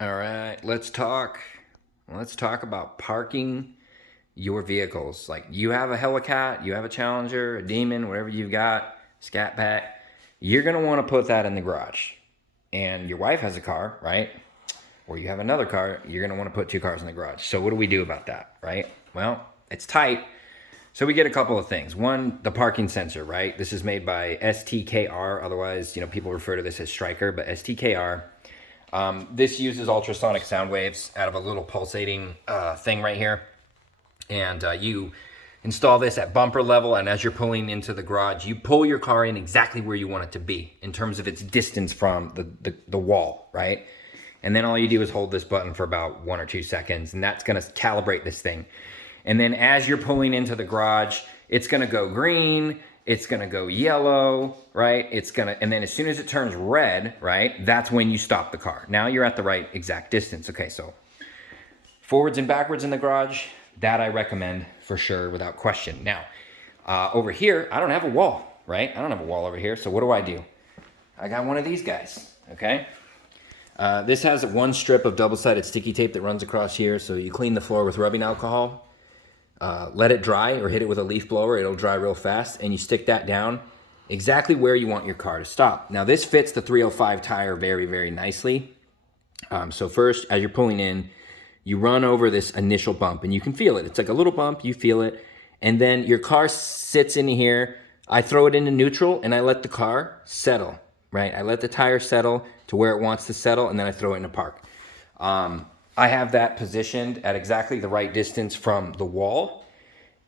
All right, let's talk. Let's talk about parking your vehicles. Like you have a Helicat, you have a Challenger, a Demon, whatever you've got, Scat Pack. You're gonna want to put that in the garage. And your wife has a car, right? Or you have another car. You're gonna want to put two cars in the garage. So what do we do about that, right? Well, it's tight. So we get a couple of things. One, the parking sensor, right? This is made by STKR. Otherwise, people refer to this as Striker, but STKR. This uses ultrasonic sound waves out of a little pulsating thing right here. And you install this at bumper level, and as you're pulling into the garage, you pull your car in exactly where you want it to be in terms of its distance from the wall, right? And then all you do is hold this button for about 1 or 2 seconds, and that's gonna calibrate this thing. And then as you're pulling into the garage, it's gonna go green, it's gonna go yellow, right? And then as soon as it turns red, right, that's when you stop the car. Now you're at the right exact distance. Okay, so forwards and backwards in the garage, that I recommend for sure, without question. Now, over here, I don't have a wall, right? I don't have a wall over here, so what do? I got one of these guys, okay? This has one strip of double-sided sticky tape that runs across here, so you clean the floor with rubbing alcohol, let it dry or hit it with a leaf blower, it'll dry real fast, and you stick that down exactly where you want your car to stop. Now this fits the 305 tire very, very nicely. So first, as you're pulling in, you run over this initial bump, and you can feel it. It's like a little bump, you feel it, and then your car sits in here. I throw it into neutral, and I let the car settle, right? I let the tire settle to where it wants to settle, and then I throw it into park. I have that positioned at exactly the right distance from the wall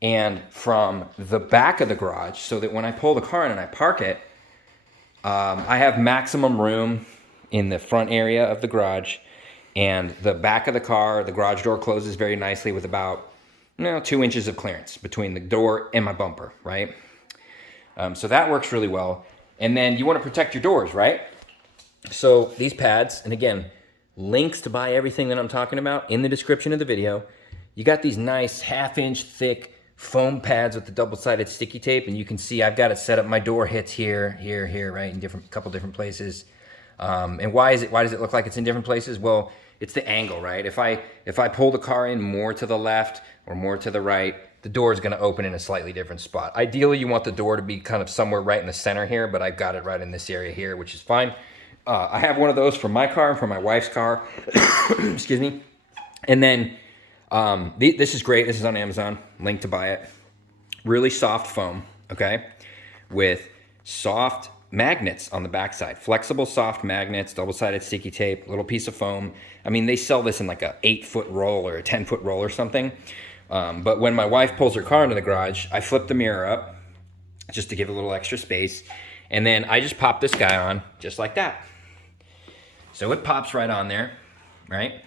and from the back of the garage, so that when I pull the car in and I park it, I have maximum room in the front area of the garage, and the back of the car, the garage door closes very nicely with about 2 inches of clearance between the door and my bumper, right? So that works really well. And then you want to protect your doors, right? So these pads, and again, links to buy everything that I'm talking about in the description of the video. You got these nice 1/2-inch thick foam pads with the double-sided sticky tape, and you can see I've got it set up. My door hits here, right, in couple different places. And why does it look like it's in different places? Well, it's the angle, right? If I pull the car in more to the left or more to the right, the door is going to open in a slightly different spot. Ideally, you want the door to be kind of somewhere right in the center here, but I've got it right in this area here, which is fine. I have one of those for my car and for my wife's car. Excuse me. And then this is great. This is on Amazon. Link to buy it. Really soft foam, okay, with soft magnets on the backside. Flexible soft magnets, double-sided sticky tape, little piece of foam. I mean, they sell this in like a 8-foot roll or a 10-foot roll or something. But when my wife pulls her car into the garage, I flip the mirror up just to give a little extra space. And then I just pop this guy on just like that. So it pops right on there, right?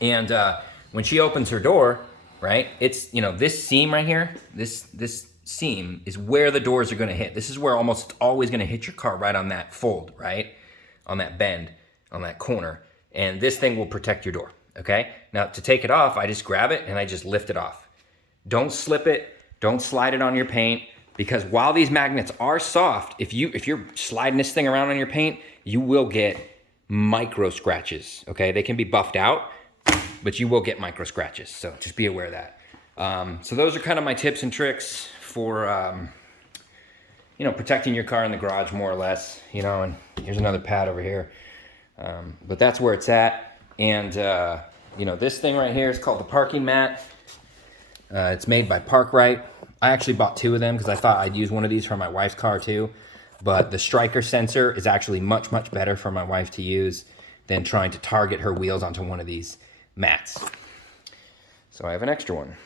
And when she opens her door, right, it's, this seam right here, this seam is where the doors are going to hit. This is where almost always going to hit your car, right on that fold, right? On that bend, on that corner. And this thing will protect your door, okay? Now, to take it off, I just grab it and I just lift it off. Don't slip it. Don't slide it on your paint, because while these magnets are soft, if you're sliding this thing around on your paint, you will get micro scratches, okay? They can be buffed out, but you will get micro scratches, so just be aware of that. So those are kind of my tips and tricks for protecting your car in the garage, more or less, and here's another pad over here. But that's where it's at. And this thing right here is called the parking mat. It's made by Parkrite. I actually bought 2 of them because I thought I'd use one of these for my wife's car too. But the Striker sensor is actually much, much better for my wife to use than trying to target her wheels onto one of these mats. So I have an extra one.